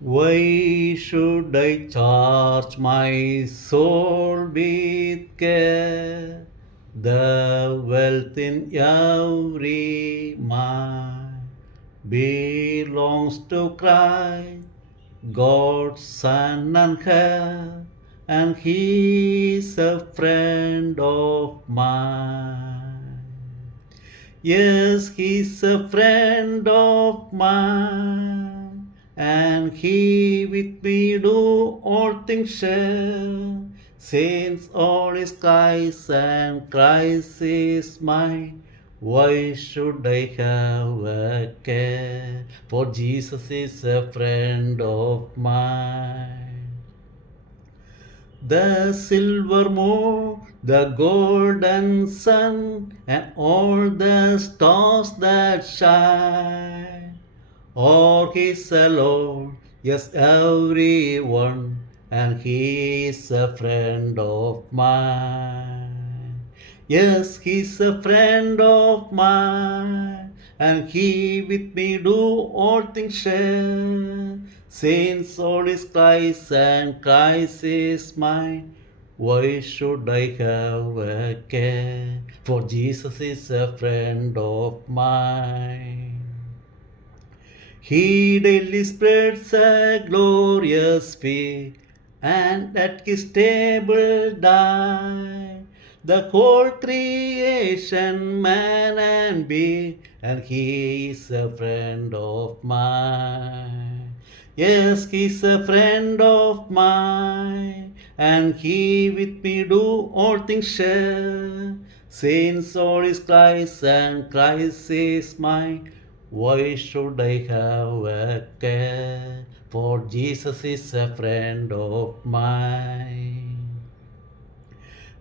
Why should I charge my soul with care? The wealth in every mind belongs to Christ, God's Son and heir, and He is a friend of mine. Yes, He's a friend of mine, and He with me do all things share. Since all is Christ and Christ is mine, why should I have a care? For Jesus is a friend of mine. The silver moon, the golden sun, and all the stars that shine. All His alone, yes, everyone, and He is a friend of mine. Yes, He's a friend of mine, and He with me do all things share. Since all is Christ and Christ is mine, why should I have a care? For Jesus is a friend of mine. He daily spreads a glorious feast, and at his table dine the whole creation, man and beast, and he is a friend of mine. Yes, he's a friend of mine, and he with me do all things share. Since all is Christ and Christ is mine, why should I have a care? For Jesus is a friend of mine.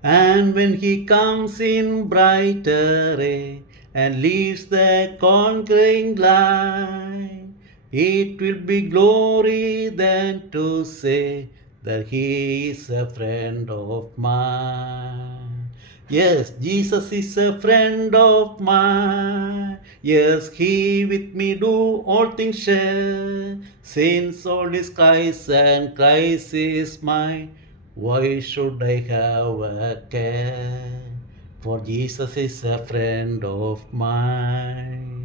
And when He comes in brighter ray and leads the conquering light, it will be glory then to say that He is a friend of mine. Yes, Jesus is a friend of mine. Yes, He with me do all things share. Since all is Christ and Christ is mine, why should I have a care? For Jesus is a friend of mine.